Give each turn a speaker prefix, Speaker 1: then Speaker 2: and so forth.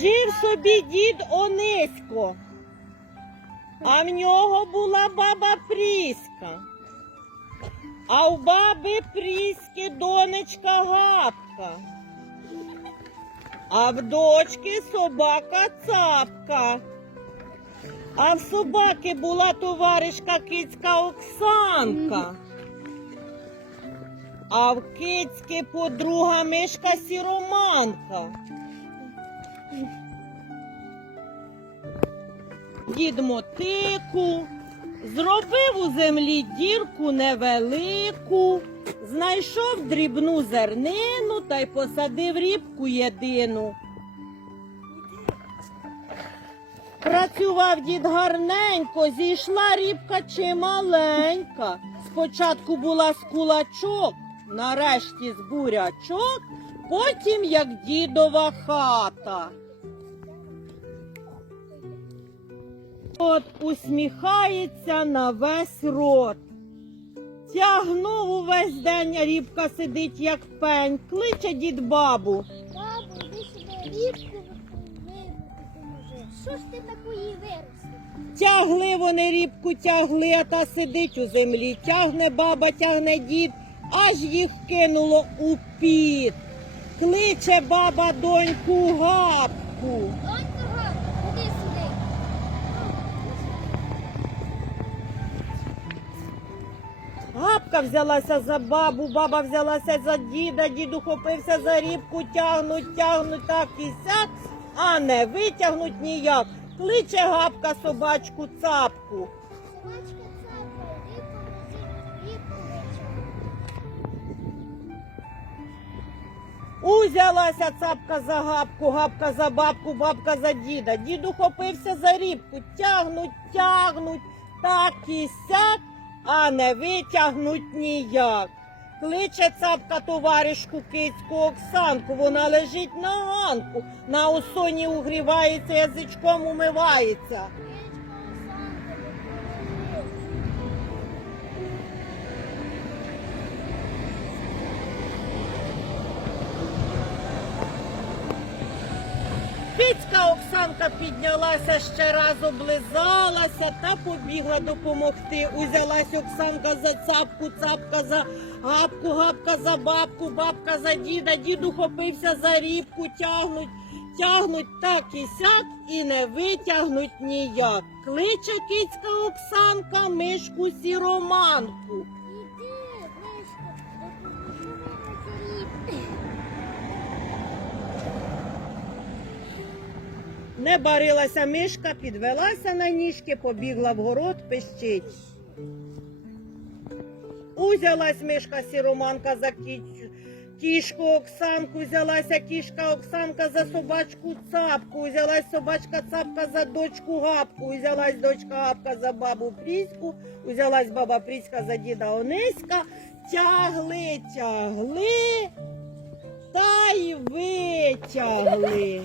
Speaker 1: Жив собі дід Онисько, а в нього була баба Пріська. А в баби Пріськи донечка Гапка. А в дочки собака цапка. А в собаки була товаришка кицька Оксанка. А в кицьки подруга мишка сіроманка. Дід мотику зробив у землі дірку невелику, знайшов дрібну зернину та й посадив рібку єдину. Працював дід гарненько, зійшла рібка чималенька. Спочатку була з кулачок, нарешті з бурячок, потім як дідова хата. От усміхається на весь рот. Тягнув увесь день, рібка сидить, як пень, кличе дід бабу.
Speaker 2: Бабу, іди сюди рібку поможи. Що ж ти такої виросли?
Speaker 1: Тягли вони рібку, тягли, а та сидить у землі. Тягне баба, тягне дід, аж їх кинуло у піт. Кличе баба доньку гапку. Гапка взялася за бабу, баба взялася за діда, дід ухопився за рібку, тягнуть, тягнуть так і сяк, а не витягнуть ніяк. Кличе гапка собачку цапку.
Speaker 2: Собачка
Speaker 1: Узялася цапка за гапку, гапка за бабку, бабка за діда. Дід ухопився за рібку, тягнуть, тягнуть, так і сяк, а не витягнуть ніяк. Кличе цапка товаришку кицьку Оксанку, вона лежить на ганку, на осоні угрівається, язичком умивається. Кицька Оксанка піднялася ще раз, облизалася та побігла допомогти. Узялась Оксанка за цапку, цапка за гапку, гапка за бабку, бабка за діда, дід ухопився за рібку, тягнуть, тягнуть так і сяк і не витягнуть ніяк. Кличе кицька Оксанка мишку сіроманку.
Speaker 2: Іди, мишко, допоможи вирвати рібку.
Speaker 1: Не барилася мишка, підвелася на ніжки, побігла в город, пищить. Узялась мишка сіроманка за кішку Оксанку, взялася кішка Оксанка за собачку цапку, взялась собачка цапка за дочку гапку, взялась дочка гапка за бабу Пріську, взялась баба Пріська за діда Ониська, тягли, тягли, та й витягли.